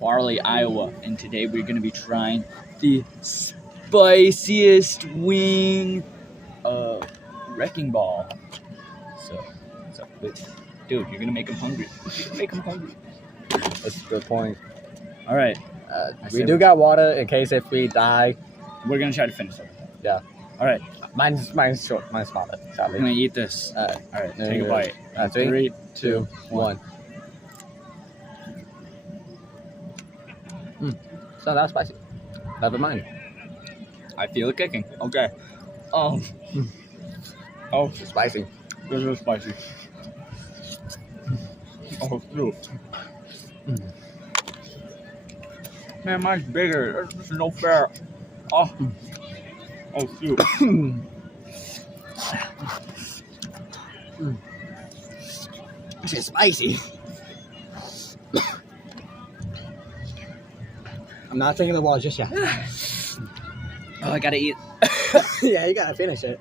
Farley, Iowa, and today we're gonna be trying the spiciest wing wrecking ball. So dude, you're gonna make him hungry. You're gonna make him hungry. That's a good point. All right, We do got water in case if we die. we're gonna try to finish it. Yeah. All right, Mine's short. Mine's smaller. I'm Sadly. gonna eat this. All right, take a bite. 3, 2, 1. It's not that spicy. Never mind. I feel it kicking. Okay. Oh, It's spicy. this is spicy. Oh, shoot. Man, mine's bigger. This is no fair. Oh, shoot. This is spicy. I'm not taking the water just yet. Oh, I gotta eat. Yeah, you gotta finish it.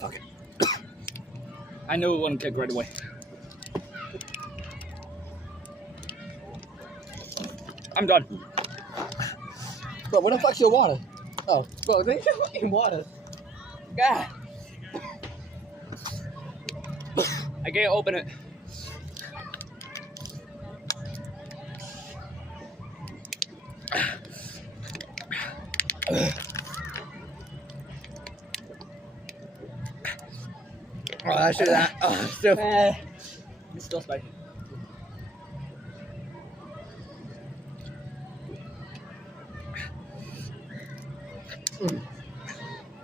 Fuck it. I knew it wouldn't kick right away. I'm done. Bro, where the fuck's your water? Oh, bro, there's your fucking water. God. I can't open it. Oh, that shit. Still. It's still spicy.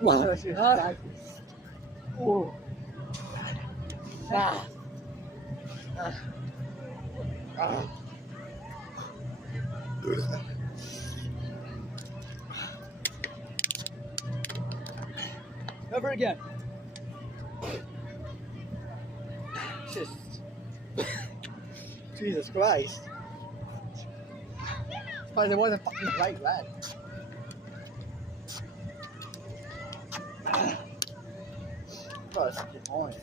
Wow, that shit hot. Ooh. Ah. Never again. Just. Jesus Christ. Why there wasn't fucking bright red? Oh, it's fucking orange.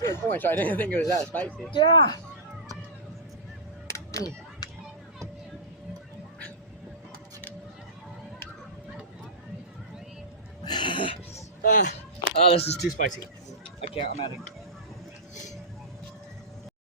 It's orange, so I didn't think it was that spicy. Yeah. Oh, this is too spicy. I can't. I'm adding.